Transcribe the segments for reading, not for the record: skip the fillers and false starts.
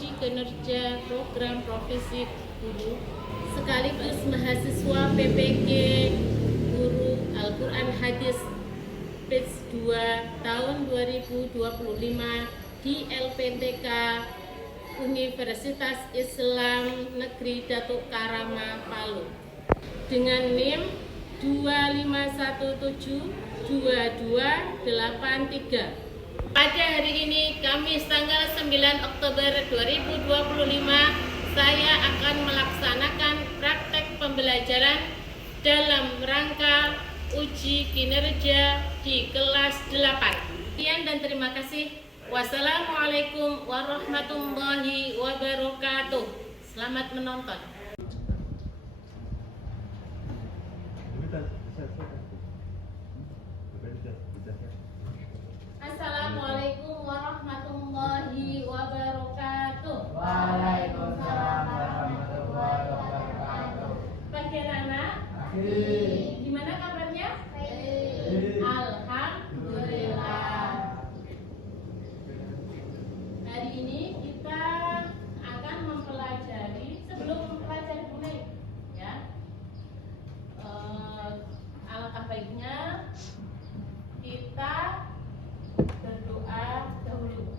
uji kinerja program profesi guru sekaligus mahasiswa PPG Guru Al-Quran Hadis batch 2 tahun 2025 di LPTK Universitas Islam Negeri Datuk Karama Palu dengan NIM 25172283. Pada hari ini, Kamis tanggal 9 Oktober 2025, saya akan melaksanakan praktek pembelajaran dalam rangka uji kinerja di kelas 8. Sekian dan terima kasih. Wassalamualaikum warahmatullahi wabarakatuh. Selamat menonton. Assalamualaikum warahmatullahi wabarakatuh. Waalaikumsalam warahmatullahi wabarakatuh. Bagaimana? Gimana kabarnya? Baik. Alhamdulillah. Hari ini kita akan mempelajari, sebelum mempelajari mulai, ya, alangkah baiknya kita berdoa dahulu.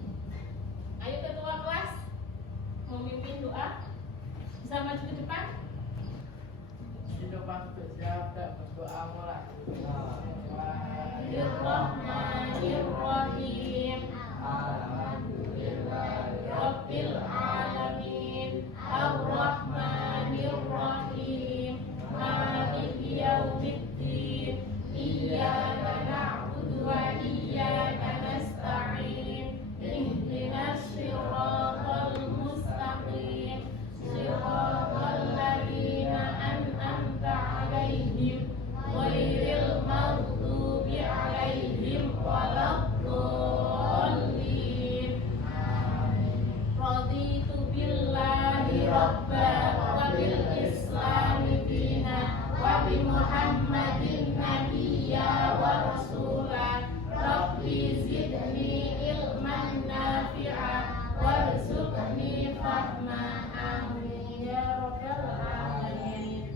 Ayo ketua kelas memimpin doa. Bisa maju ke depan. Hidup siap dan berdoa mulai. Bismillahirrahmanirrahim. Alhamdulillahirabbil alamin. Arrahmanirrahim. Maliki yaumiddin. Iyyaka na'budu wa iyyaka nasta'in. Ihdinas siratal mustaqim. Siratal ladzina an'amta 'alaihim ghairil maghdubi 'alaihim waladdallin. Raditu billahi rabba wa bil islami dina wa bi Muhammadin nabiyya wa rasula. Rabbi zidni ilman nafi'a warzuqni fahma. Amin ya rabbal alamin.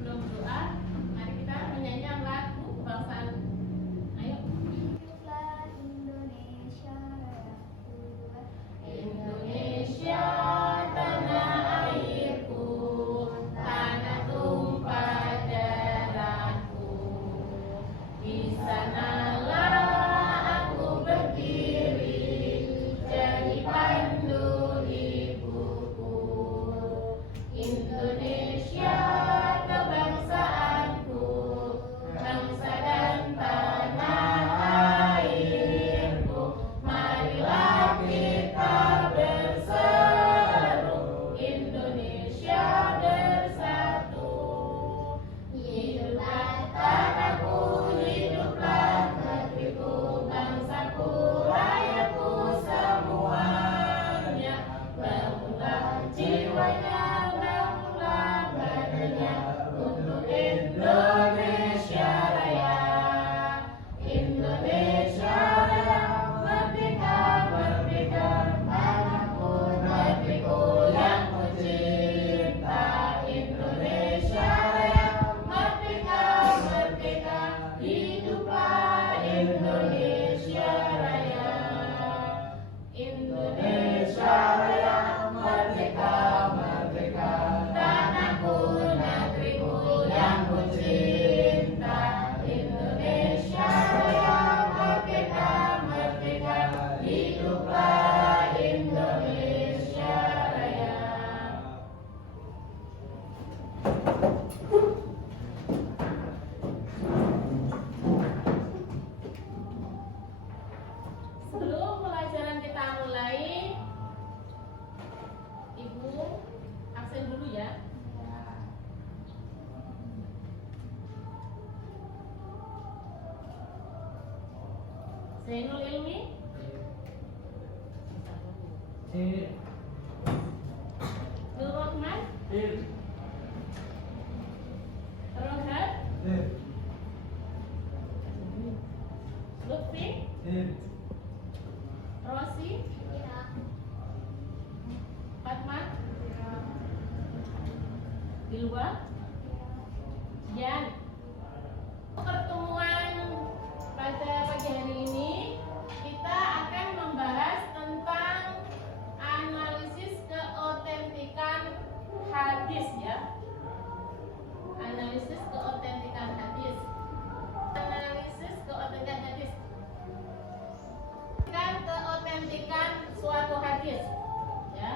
Sebelum doa, mari kita menyanyikan lagu kebangsaan. Ayo. Indonesia tanah airku, tanah tumpah darahku. Di sanalah aku berdiri, jadi pandu ibuku. Indonesia kebangsaanku, bangsa dan tanah airku. Marilah kita berseru, Indonesia bersatu. Hiduplah tanahku, hiduplah negeriku, bangsaku, rakyatku semuanya. Bangunlah jiwanya, bangunlah badannya untuk Indonesia Raya. Indonesia Raya, merdeka, merdeka, tanahku, negeriku yang ku cinta. Indonesia Raya, merdeka, merdeka, hiduplah Indonesia Raya. Indonesia Raya, merdeka, merdeka, tanahku, negeriku yang ku cinta. Indonesia Raya, merdeka, merdeka, hiduplah Indonesia Raya. Sebelum pelajaran kita mulai, Ibu absen dulu ya. Zainul Ilmi, Nur Rahman, Rohat, Lutfi, Rosi? Fatma? Di luar? Jan? Pertemuan pada pagi hari ini kita akan membahas tentang analisis keotentikan hadis ya. Analisis keotentikan hadis. Analisis keotentikan hadis. Keotentikan suatu hadis ya.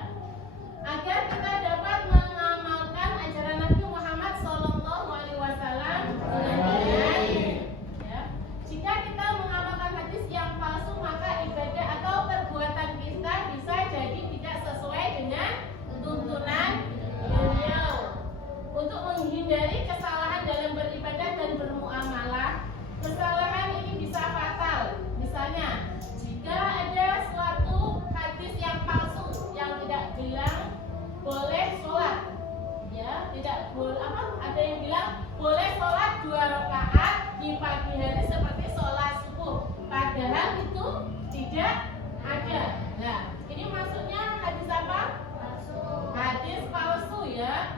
Agar kita dapat mengamalkan ajaran Nabi Muhammad SAW dengan baik ya. Jika kita mengamalkan hadis yang palsu, maka ibadah atau perbuatan kita bisa jadi tidak sesuai dengan tuntunan beliau. Untuk menghindari kesalahan dalam beribadah dan bermuamalah, kesalahan ini bisa fatal. Misalnya, jika ada suatu hadis yang palsu yang tidak bilang boleh sholat, ya, tidak boleh apa? Ada yang bilang boleh sholat 2 rakaat di pagi hari seperti sholat subuh, padahal itu tidak ada. Nah, ini maksudnya hadis apa? Palsu. Hadis palsu ya.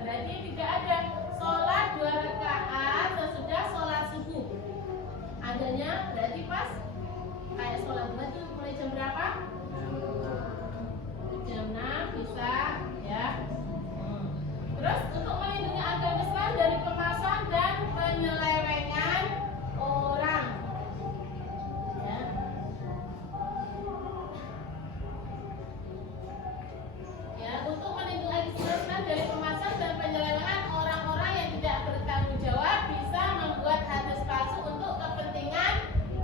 Berarti tidak ada sholat 2 rakaat sesudah sholat subuh. Adanya berarti pas kayak sholat duha itu mulai jam berapa? Jam 6 bisa ya. Terus untuk melindungi agama Islam dari kemasan dan penyelewengan orang ya. Ya, untuk melindungi Islam dari kemasan dan penyelewengan orang-orang yang tidak bertanggung jawab bisa membuat hadis palsu untuk kepentingan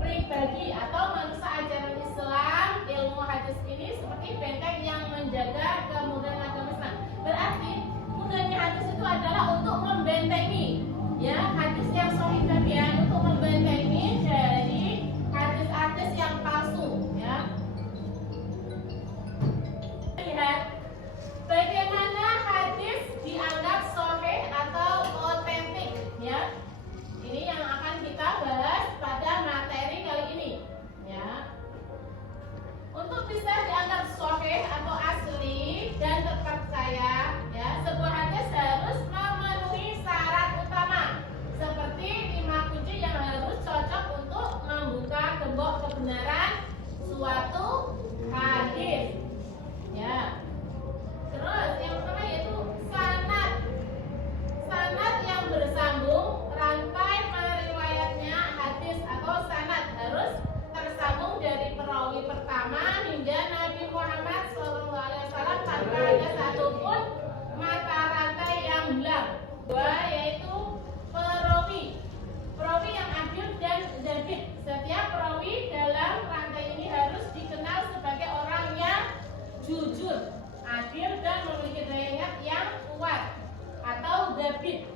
pribadi atau merusak ajaran Islam. Ilmu hadis ini seperti benteng yang menjaga kemudahan agama Islam. Berarti gunanya hadis itu adalah untuk membentengi ya, hadis yang sahih tadi ya, untuk membentengi dari hadis-hadis yang palsu ya. Lihat bagaimana hadis dianggap sahih atau otentik ya. Ini yang akan kita bahas pada materi kali ini ya. Untuk bisa dianggap sahih atau asli dan terpercaya ya, sebuah hadis harus memenuhi syarat utama seperti 5 kunci yang harus cocok untuk membuka gembok kebenaran suatu hadis ya. Terus yang pertama yaitu sanad. Sanad yang bersambung, rantai periwayatnya hadis atau sanad harus tersambung dari perawi pertama hingga Nabi Muhammad SAW tanpa ada satupun mata rantai yang hilang. 2 yaitu perawi. Perawi yang adil dan zabit. Setiap perawi dalam rantai ini harus dikenal sebagai orang yang jujur, adil dan memiliki daya ingat yang kuat atau zabit,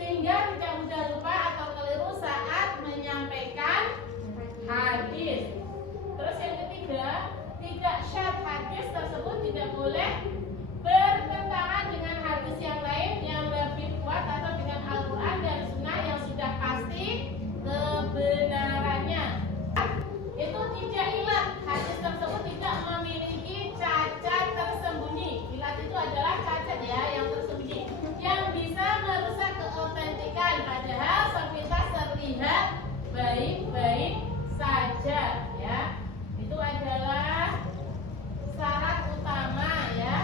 sehingga tidak mudah lupa atau keliru saat menyampaikan hadis. Terus yang ketiga, tidak syad. Hadis tersebut tidak boleh bertentangan dengan hadis yang lain yang lebih kuat atau dengan Al-Quran dan Sunnah yang sudah pasti kebenarannya. Itu tidak ilat. Hadis tersebut tidak memiliki cacat tersembunyi. Ilat itu adalah cacat ya, yang tersembunyi, yang bisa merusak keotentikan, padahal sepintas terlihat baik-baik saja ya. Itu adalah syarat utama ya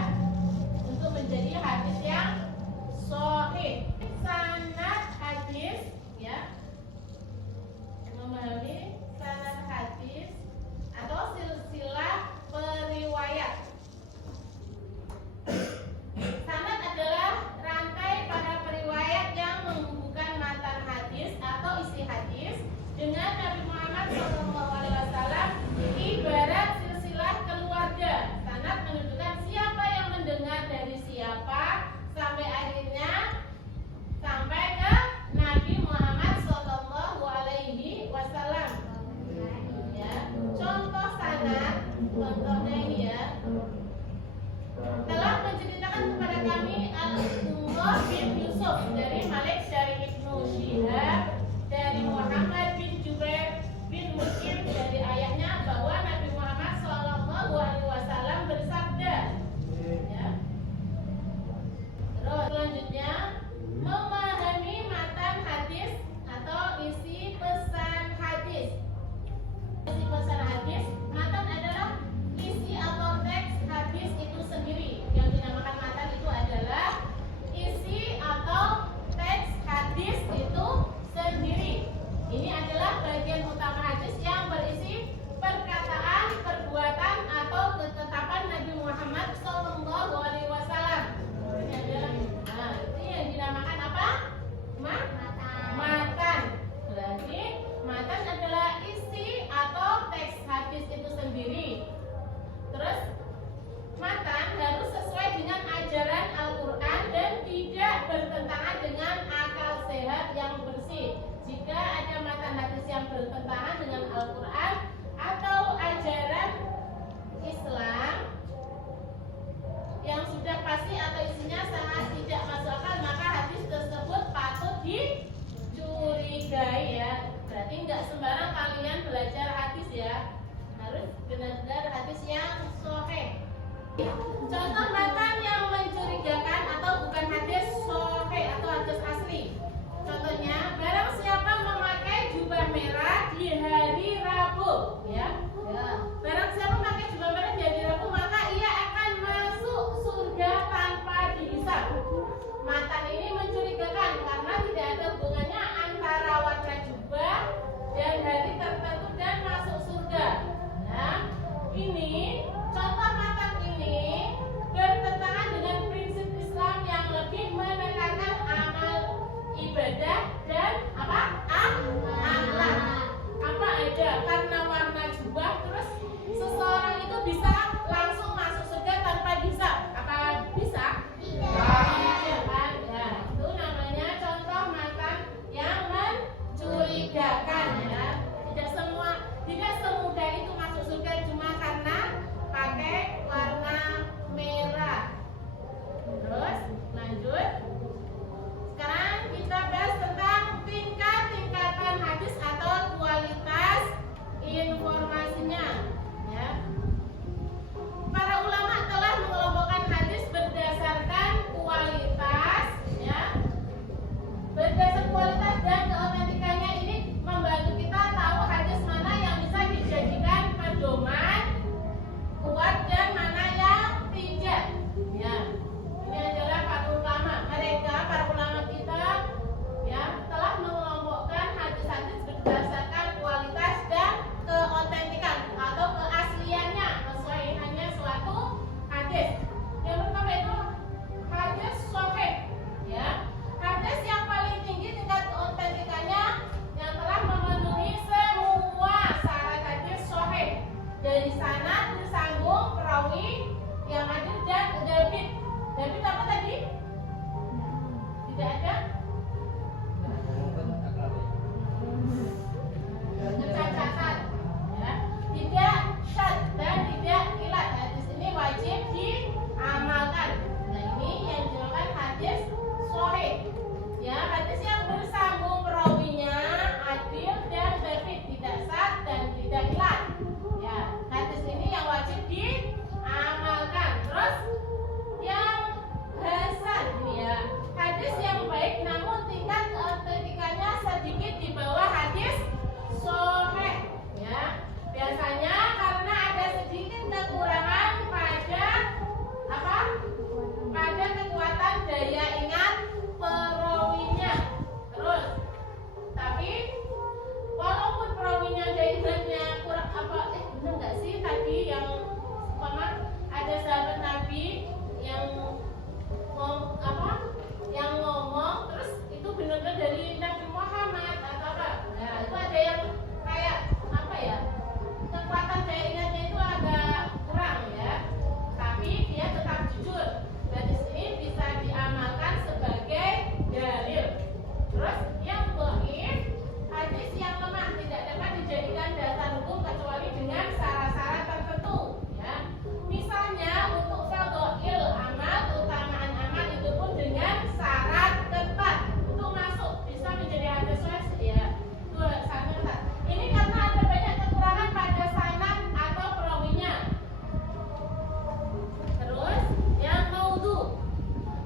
Contoh matan yang mencurigakan atau bukan hadis sahih atau hadis asli. Contohnya, barang siapa memakai jubah merah di hari Rabu, ya. Barang siapa memakai jubah merah di hari Rabu, maka ia akan masuk surga tanpa dihisab. Matan ini mencurigakan karena tidak ada hubungannya antara warna jubah dan hari tertentu dan masuk surga. Nah, ini contoh matan ini bertentangan dengan prinsip Islam yang lebih menekankan amal ibadah dan apa? Akhlak. Apa aja? Karena warna jubah terus seseorang itu bisa langsung masuk surga tanpa dihisab. Apa bisa? Tidak kan? Ya, itu namanya contoh matan yang mencurigakan ya. Tidak semudah itu masuk surga cuma karena pakai warna merah. Terus lanjut. Sekarang kita bahas tentang tingkatan hadis atau kualitas informasinya. Ya. Para ulama telah mengelompokkan hadis berdasarkan kualitas, ya. Berdasarkan kualitas dan keautentikannya ini membantu kita tahu hadis mana yang bisa dijadikan pedoman kuat dan mana yang tidak. Ya. Ini adalah para ulama. Para ulama kita ya telah mengelompokkan hadis-hadis berdasarkan kualitas dan keautentikan atau keasliannya, kesahihannya suatu hadis. Yang pertama itu hadis sahih, ya. Hadis yang paling tinggi tingkat keautentikannya yang telah memenuhi semua syarat hadis sahih. Dari sana tersambung perawi yang adil dan David. David apa tadi? Tidak ada? Kecacatan, ya. Tidak syad dan tidak ilat. Hadis ini wajib diamalkan. Nah, ini yang dinamakan hadis sahih. Ya, hadis yang bersambung perawinya adil dan David, tidak syad dan tidak ilat. Ya, hadis ini yang wajib diamalkan. Terus yang hasan ini ya, hadis yang baik namun tingkat keautentikannya sedikit di bawah hadis sahih, ya. Biasanya karena ada sedikit kekurangan pada apa? Pada kekuatan daya ingat perawinya. Terus, tapi walaupun perawinya daya ingatnya kurang apa? Benar nggak sih tadi yang ada sahabat Nabi yang ngomong terus itu benar-benar dari Nabi Muhammad atau apa? Nah, itu ada yang kayak apa ya? Kekuatan daya ingatnya itu agak kurang ya. Tapi dia tetap jujur. Dan di sini bisa diamalkan sebagai dalil. Terus yang dhaif, hadis yang lemah tidak dapat dijadikan dasar hukum kecuali dengan syarat-syarat tertentu ya. Misalnya untuk fadhail amal, keutamaan amal itu pun dengan syarat ketat untuk masuk bisa menjadi hadis sahih ya. Itu syarat ketat. Ini karena ada banyak kekurangan pada sanad atau perawinya. Terus yang maudhu.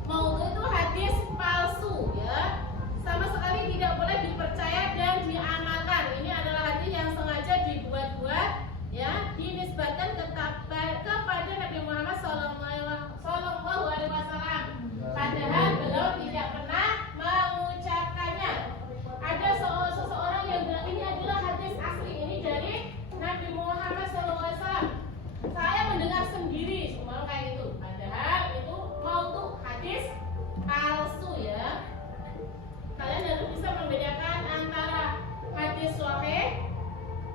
Maudhu itu hadis palsu ya. Sama sekali tidak boleh dipercaya dan diamalkan. Ini adalah hadis yang sengaja dibuat-buat ya, dinisbatkan kepada Nabi Muhammad sallallahu alaihi wasallam. Padahal beliau tidak pernah mengucapkannya. Ada seseorang yang bilang ini adalah hadis asli, ini dari Nabi Muhammad sallallahu alaihi wasallam. Saya mendengar sendiri, semua kayak gitu. Padahal itu maudhu, hadis palsu ya. Kalian harus bisa membedakan antara hadis sahih,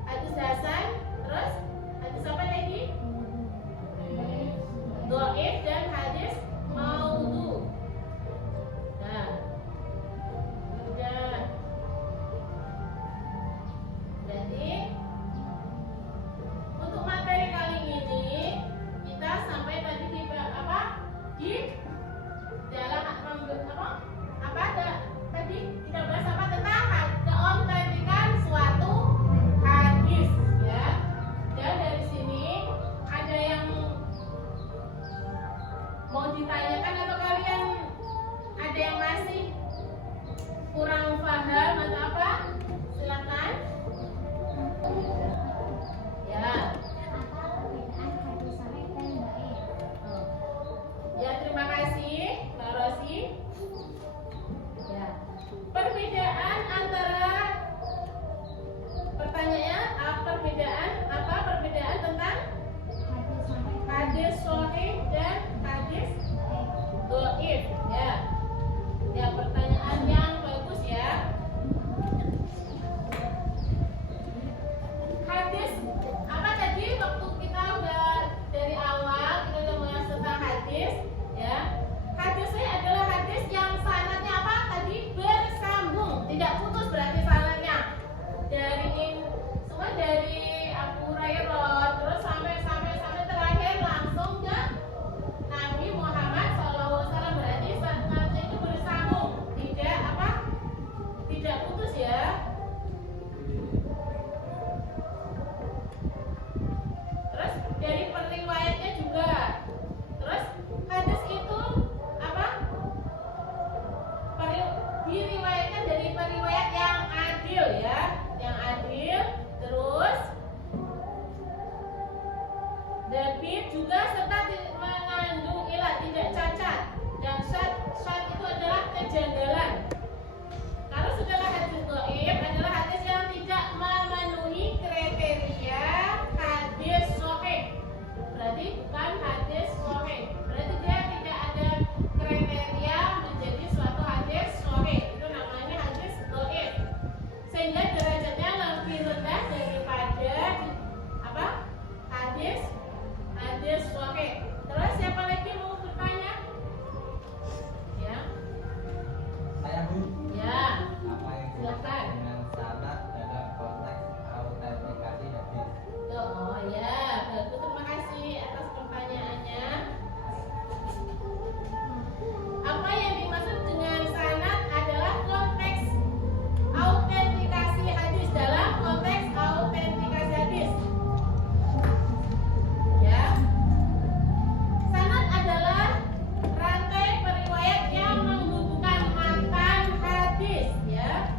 hadis hasan, terus hadis apa tadi? Dhaif dan hadis maudhu. Nah, udah. Jadi untuk materi kali ini kita sampai tadi di apa? Di dalam apa ada tadi kita bahas apa tentang keautentikan suatu hadis ya. Dan dari sini ada yang ditanyakan atau kalian ada yang masih kurang paham atau apa? Silakan. Ya. Ya, terima kasih Mbak Rosi. Ya. Perbedaan antara pertanyaannya perbedaan tentang hadis sahih dan hadis dhaif ya. Ya, pertanyaan yang bagus ya. Hadis apa tadi waktu kita udah dari awal kita udah mengenal tentang hadis ya. Hadis sahih adalah hadis yang sanadnya apa? Tadi bersambung, tidak putus berarti sanadnya. Dari Abu Hurairah terus sampai terakhir langsung ke Nabi Muhammad SAW, berarti sanadnya itu bersambung, tidak putus ya. Terus dari periwayatnya juga. Terus hadis itu apa? Diriwayatkan dari periwayat yang adil ya, yang adil. Terus dhabit juga serta mengandung ilat, tidak cacat. Dan syad itu adalah kejanggalan. Kalau sudahlah hadis dhaif adalah hadis yang tidak memenuhi kriteria hadis sahih. Berarti bukan hadis sahih. Berarti dia tidak ada kriteria menjadi suatu hadis sahih. Itu namanya hadis dhaif. Sehingga derajatnya lebih rendah daripada apa? Hadis sahih. Terus siapa lagi mau bertanya? Ya. Saya Bu. Ya. Apa yang Silakan. dengan sanad dalam konteks autentikasi hadis? Oh ya, bagus, terima kasih atas pertanyaannya. Apa yang dimaksud dengan sanad adalah konteks autentikasi hadis, dalam konteks autentikasi hadis. Ya. Sanad adalah rantai periwayat yang menghubungkan matan hadis, ya.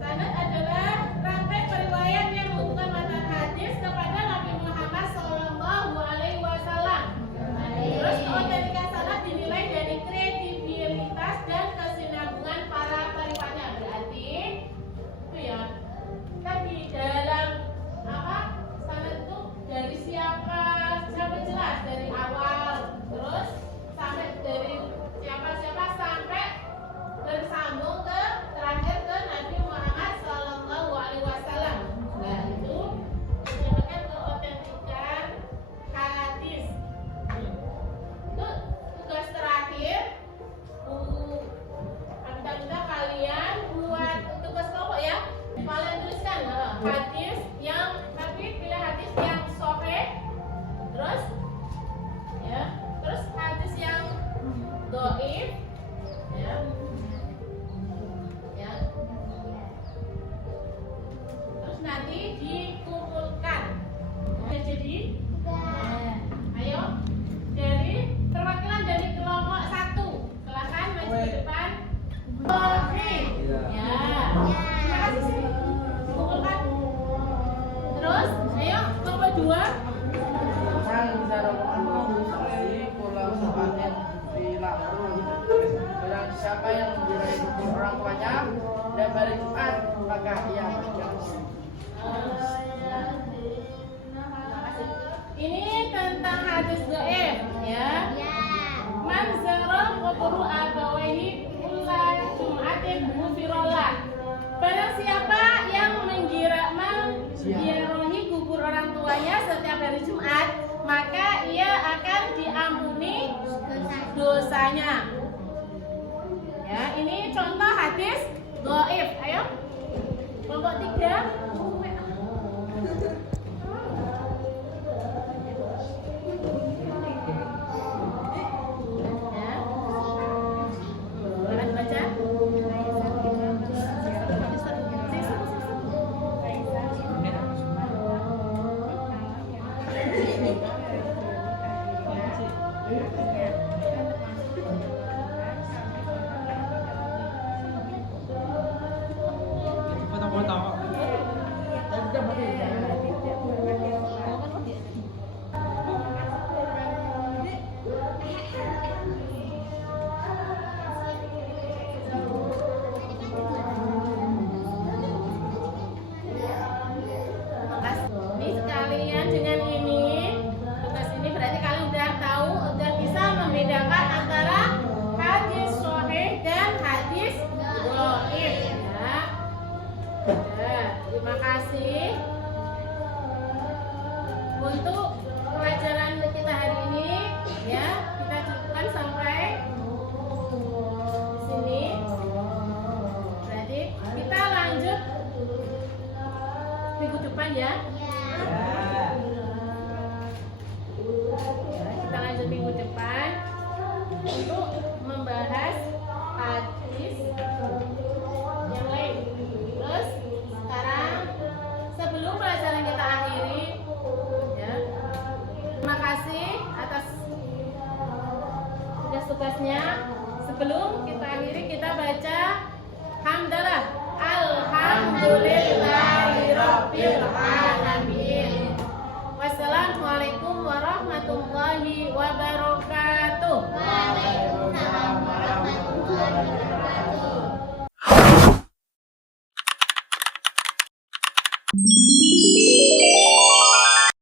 Sanad adalah rantai periwayat yang menghubungkan matan hadis kepada Nabi Muhammad SAW. Terus keautentikan sanad dinilai dari kredibilitas dan kesinambungan para periwayatnya. Berarti itu ya. Tadi dalam apa? Sanad itu dari siapa jelas dari awal, terus sampai dari siapa sampai bersambung ke terakhir ke Nabi Muhammad SAW. Nah itu dinamakan keautentikan hadis. Itu tugas terakhir. Minta kalian buat tugas kelompok ya. Kalian tuliskan hadis yang pilih hadis yang sahih, terus ya, terus hadis yang dhaif ya. Ya. Terus nanti dikumpulkan. Oke, jadi ayo dari perwakilan dari kelompok 1 silakan maju ke depan. Oke. Ya. Terima kasih sih. Kumpulkan. Terus ayo kelompok 2. Sang Zarokul di pulau Sabatin di Lampung. Barang siapa yang menjirai orang tuanya dan hari Jumat maka ia berjasa. Ini tentang hadis dhaif ya. Man zara qabru abawaihi kulla jum'atin ghufirallah. Barang siapa yang menziarahi kubur orang tuanya setiap hari Jumat, maka ia akan diampuni dosanya. Ya, ini contoh hadis dhaif. Ayo. Kelompok 3. Tidak pakai Ini sekalian dengan ini tugas ini berarti kalian udah tahu, udah bisa membedakan antara hadis sahih dan hadis dhaif ya. Terima kasih untuk pelajaran kita hari ini ya. Kita cukupkan sampai di sini. Berarti kita lanjut minggu depan ya. Kita lanjut minggu depan untuk membahas hadis yang lain. Terus sekarang sebelum pelajaran kita akhiri ya, terima kasih atas tugas-tugasnya. Sebelum kita akhiri kita baca hamdalah. Alhamdulillahirabbil alamin.